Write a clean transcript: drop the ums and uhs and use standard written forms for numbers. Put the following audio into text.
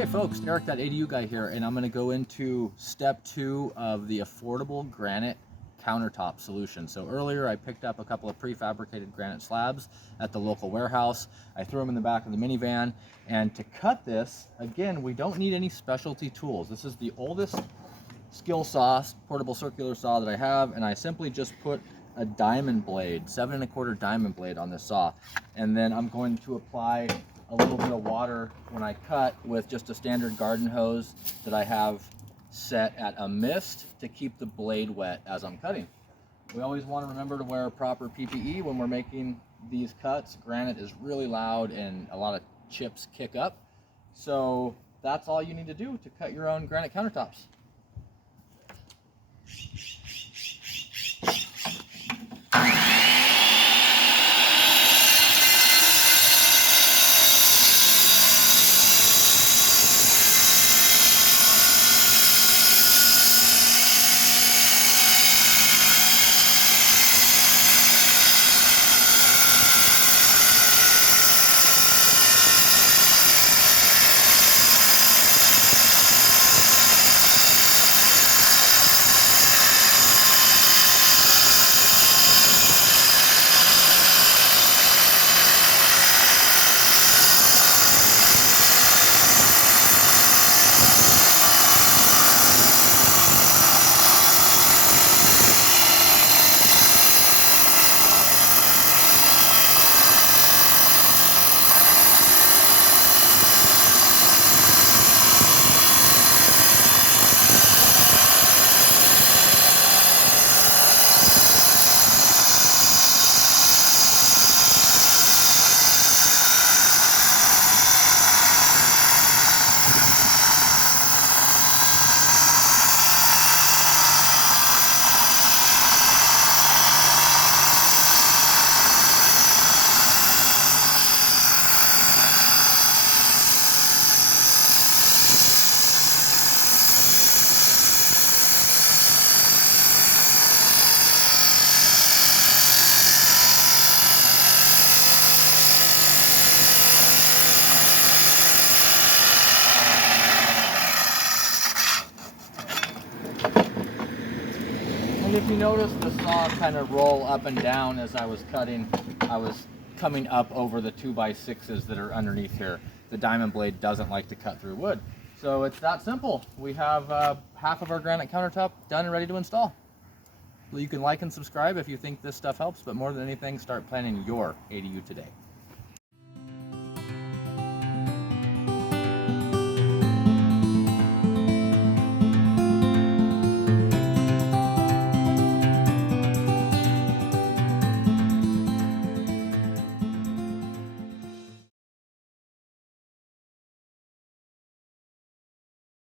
Okay folks, Eric.adu guy here, and I'm going to go into step 2 of the affordable granite countertop solution. So earlier I picked up a couple of prefabricated granite slabs at the local warehouse. I threw them in the back of the minivan, and to cut this, again, we don't need any specialty tools. This is the oldest skil saw, portable circular saw that I have, and I simply just put a diamond blade, 7 1/4 diamond blade on this saw, and then I'm going to apply a little bit of water when I cut with just a standard garden hose that I have set at a mist to keep the blade wet as I'm cutting. We always want to remember to wear proper PPE when we're making these cuts. Granite is really loud and a lot of chips kick up, so that's all you need to do to cut your own granite countertops. And if you notice the saw kind of roll up and down as I was cutting, I was coming up over the 2x6s that are underneath here. The diamond blade doesn't like to cut through wood. So it's that simple. We have half of our granite countertop done and ready to install. You can like and subscribe if you think this stuff helps, but more than anything, start planning your ADU today.